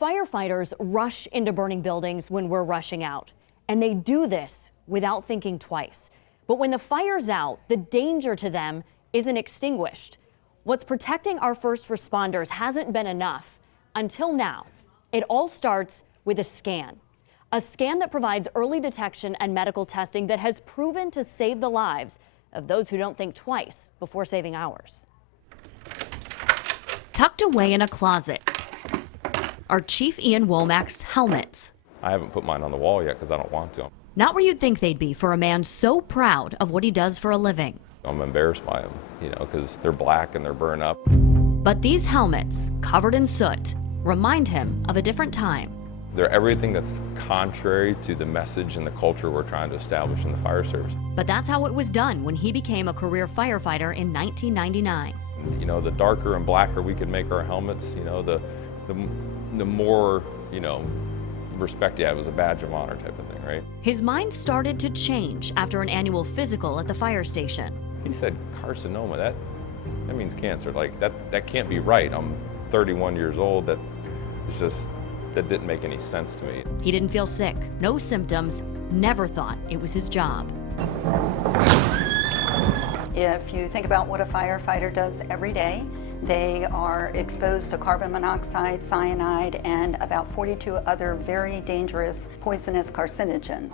Firefighters rush into burning buildings when we're rushing out, and they do this without thinking twice. But when the fire's out, the danger to them isn't extinguished. What's protecting our first responders hasn't been enough until now. It all starts with a scan that provides early detection and medical testing that has proven to save the lives of those who don't think twice before saving ours. Tucked away in a closet are Chief Ian Womack's helmets. I haven't put mine on the wall yet because I don't want to. Not where you'd think they'd be for a man so proud of what he does for a living. I'm embarrassed by them, because they're black and they're burned up. But these helmets, covered in soot, remind him of a different time. They're everything that's contrary to the message and the culture we're trying to establish in the fire service. But that's how it was done when he became a career firefighter in 1999. The darker and blacker we could make our helmets, the more, respect you have as a badge of honor type of thing, right? His mind started to change after an annual physical at the fire station. He said carcinoma, that means cancer. Like that can't be right. I'm 31 years old. That didn't make any sense to me. He didn't feel sick, no symptoms, never thought it was his job. If you think about what a firefighter does every day, they are exposed to carbon monoxide, cyanide, and about 42 other very dangerous poisonous carcinogens.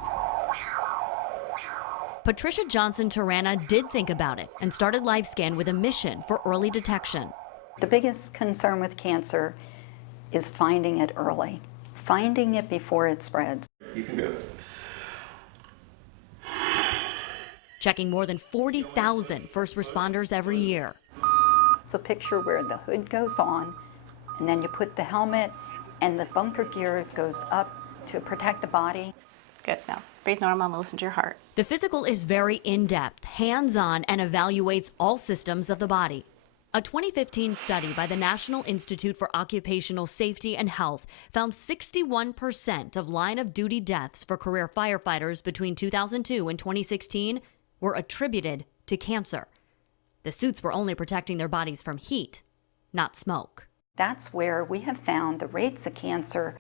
Patricia Johnson-Tarana did think about it and started LifeScan with a mission for early detection. The biggest concern with cancer is finding it early, finding it before it spreads. You can do it. Checking more than 40,000 first responders every year. So picture where the hood goes on, and then you put the helmet, and the bunker gear goes up to protect the body. Good, now breathe normal and listen to your heart. The physical is very in-depth, hands-on, and evaluates all systems of the body. A 2015 study by the National Institute for Occupational Safety and Health found 61% of line-of-duty deaths for career firefighters between 2002 and 2016 were attributed to cancer. The suits were only protecting their bodies from heat, not smoke. That's where we have found the rates of cancer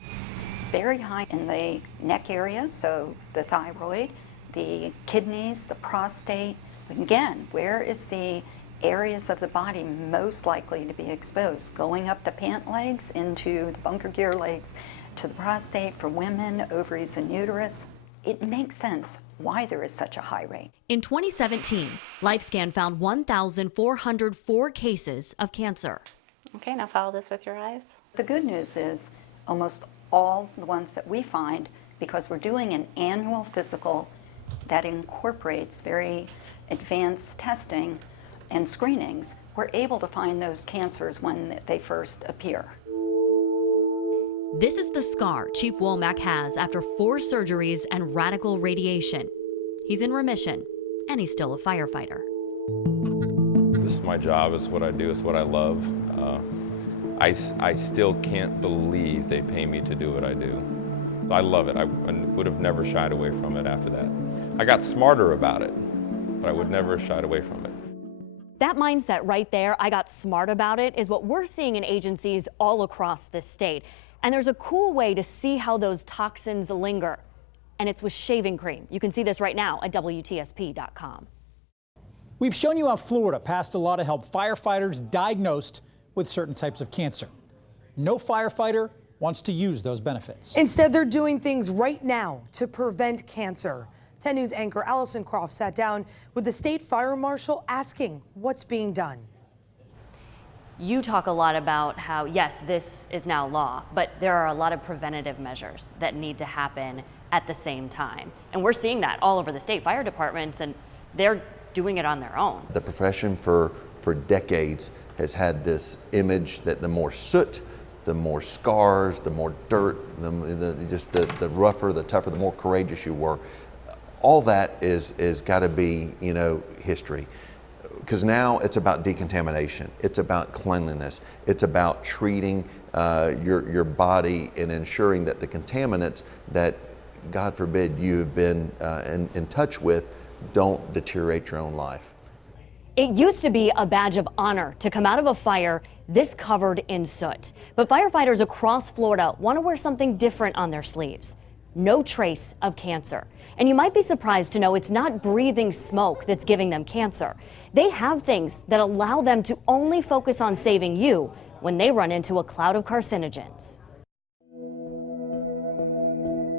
very high in the neck area, so the thyroid, the kidneys, the prostate. Again, where is the areas of the body most likely to be exposed? Going up the pant legs, into the bunker gear legs, to the prostate for women, ovaries and uterus. It makes sense why there is such a high rate. In 2017, LifeScan found 1,404 cases of cancer. Okay, now follow this with your eyes. The good news is almost all the ones that we find, because we're doing an annual physical that incorporates very advanced testing and screenings, we're able to find those cancers when they first appear. This is the scar Chief Womack has after 4 surgeries and radical radiation. He's in remission, and he's still a firefighter. This is my job, it's what I do, it's what I love. I still can't believe they pay me to do what I do. I love it. I would have never shied away from it after that. I got smarter about it, but I would never have shied away from it. That mindset right there, I got smart about it, is what we're seeing in agencies all across this state. And there's a cool way to see how those toxins linger, and it's with shaving cream. You can see this right now at WTSP.com. We've shown you how Florida passed a law to help firefighters diagnosed with certain types of cancer. No firefighter wants to use those benefits. Instead, they're doing things right now to prevent cancer. 10 News anchor Allison Croft sat down with the state fire marshal asking what's being done. You talk a lot about how, yes, this is now law, but there are a lot of preventative measures that need to happen at the same time. And we're seeing that all over the state fire departments, and they're doing it on their own. The profession for decades has had this image that the more soot, the more scars, the more dirt, the rougher, the tougher, the more courageous you were. All that is got to be, history. Because now it's about decontamination, it's about cleanliness, it's about treating your body and ensuring that the contaminants that, God forbid, you have been in touch with don't deteriorate your own life. It used to be a badge of honor to come out of a fire this covered in soot. But firefighters across Florida want to wear something different on their sleeves. No trace of cancer. And you might be surprised to know it's not breathing smoke that's giving them cancer. They have things that allow them to only focus on saving you when they run into a cloud of carcinogens.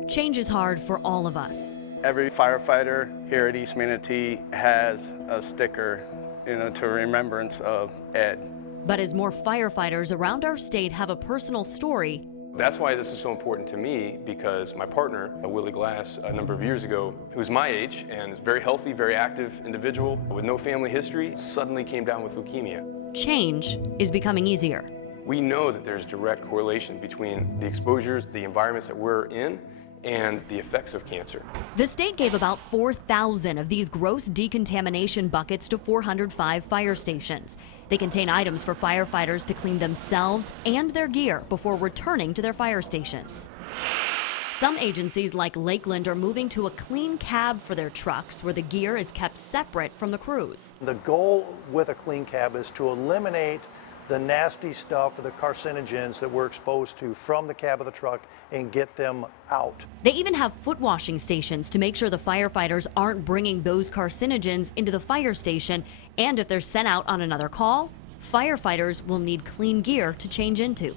Change is hard for all of us. Every firefighter here at East Manatee has a sticker, to remembrance of Ed. But as more firefighters around our state have a personal story, that's why this is so important to me, because my partner, Willie Glass, a number of years ago, who was my age and is very healthy, very active individual with no family history, suddenly came down with leukemia. Change is becoming easier. We know that there's direct correlation between the exposures, the environments that we're in, and the effects of cancer. The state gave about 4,000 of these gross decontamination buckets to 405 fire stations. They contain items for firefighters to clean themselves and their gear before returning to their fire stations. Some agencies like Lakeland are moving to a clean cab for their trucks where the gear is kept separate from the crews. The goal with a clean cab is to eliminate the nasty stuff or the carcinogens that we're exposed to from the cab of the truck and get them out. They even have foot washing stations to make sure the firefighters aren't bringing those carcinogens into the fire station. And if they're sent out on another call, firefighters will need clean gear to change into.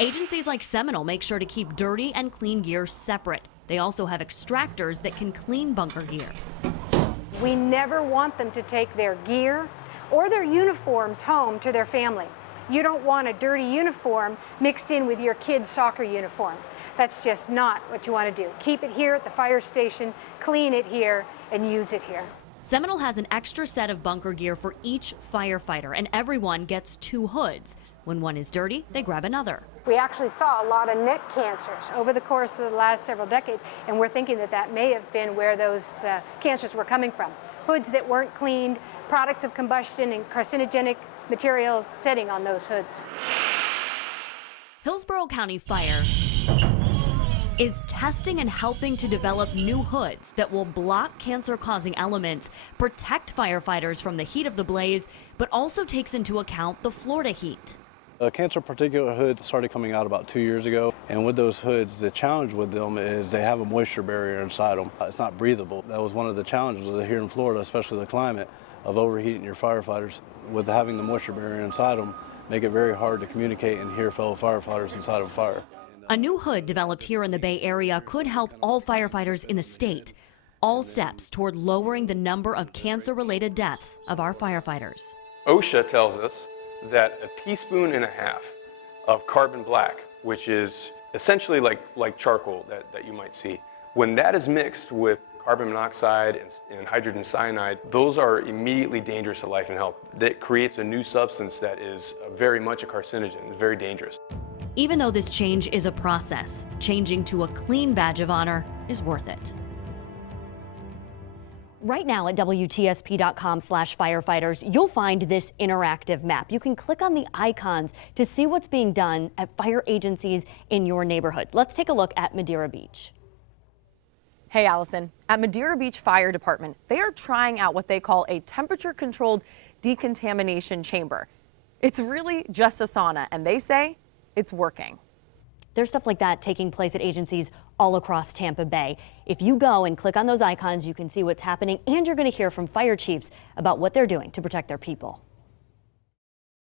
Agencies like Seminole make sure to keep dirty and clean gear separate. They also have extractors that can clean bunker gear. We never want them to take their gear or their uniforms home to their family. You don't want a dirty uniform mixed in with your kid's soccer uniform. That's just not what you want to do. Keep it here at the fire station, clean it here, and use it here. Seminole has an extra set of bunker gear for each firefighter, and everyone gets 2 hoods. When one is dirty, they grab another. We actually saw a lot of neck cancers over the course of the last several decades, and we're thinking that that may have been where those cancers were coming from. Hoods that weren't cleaned, products of combustion and carcinogenic materials sitting on those hoods. Hillsborough County Fire is testing and helping to develop new hoods that will block cancer-causing elements, protect firefighters from the heat of the blaze, but also takes into account the Florida heat. Cancer particulate hoods started coming out about 2 years ago, and with those hoods, the challenge with them is they have a moisture barrier inside them. It's not breathable. That was one of the challenges here in Florida, especially the climate, of overheating your firefighters. With having the moisture barrier inside them, make it very hard to communicate and hear fellow firefighters inside of a fire. A new hood developed here in the Bay Area could help all firefighters in the state. All steps toward lowering the number of cancer-related deaths of our firefighters. OSHA tells us that 1.5 teaspoons of carbon black, which is essentially like charcoal that you might see, when that is mixed with carbon monoxide and hydrogen cyanide, those are immediately dangerous to life and health. That creates a new substance that is very much a carcinogen. It's very dangerous. Even though this change is a process, changing to a clean badge of honor is worth it. Right now at WTSP.com/firefighters, you'll find this interactive map. You can click on the icons to see what's being done at fire agencies in your neighborhood. Let's take a look at Madeira Beach. Hey, Allison. At Madeira Beach Fire Department, they are trying out what they call a temperature-controlled decontamination chamber. It's really just a sauna, and they say it's working. There's stuff like that taking place at agencies all across Tampa Bay. If you go and click on those icons, you can see what's happening, and you're going to hear from fire chiefs about what they're doing to protect their people.